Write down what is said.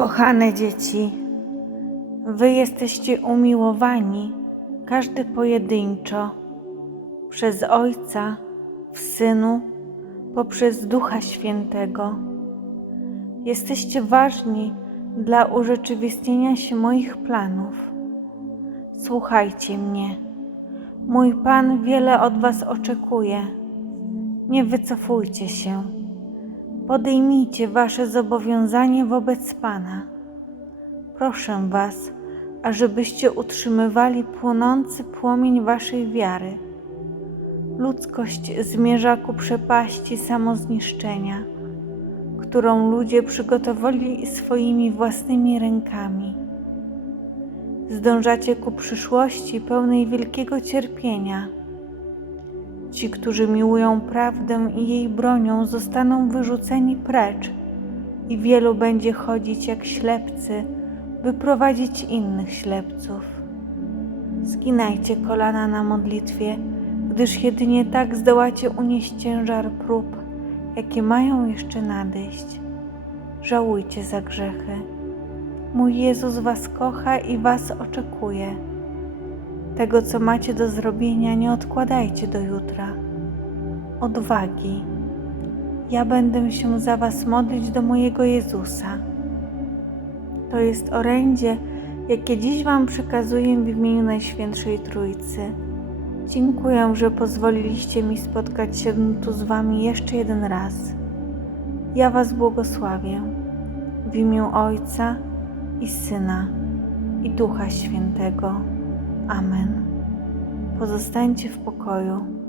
Kochane dzieci, Wy jesteście umiłowani, każdy pojedynczo, przez Ojca, w Synu, poprzez Ducha Świętego. Jesteście ważni dla urzeczywistnienia się moich planów. Słuchajcie mnie. Mój Pan wiele od Was oczekuje. Nie wycofujcie się. Podejmijcie Wasze zobowiązanie wobec Pana. Proszę Was, ażebyście utrzymywali płonący płomień Waszej wiary. Ludzkość zmierza ku przepaści samozniszczenia, którą ludzie przygotowali swoimi własnymi rękami. Zdążacie ku przyszłości pełnej wielkiego cierpienia. Ci, którzy miłują prawdę i jej bronią, zostaną wyrzuceni precz i wielu będzie chodzić jak ślepcy, by prowadzić innych ślepców. Zginajcie kolana na modlitwie, gdyż jedynie tak zdołacie unieść ciężar prób, jakie mają jeszcze nadejść. Żałujcie za grzechy. Mój Jezus Was kocha i Was oczekuje. Tego, co macie do zrobienia, nie odkładajcie do jutra. Odwagi. Ja będę się za Was modlić do mojego Jezusa. To jest orędzie, jakie dziś Wam przekazuję w imieniu Najświętszej Trójcy. Dziękuję, że pozwoliliście mi spotkać się tu z Wami jeszcze jeden raz. Ja Was błogosławię w imię Ojca i Syna i Ducha Świętego. Amen. Pozostańcie w pokoju.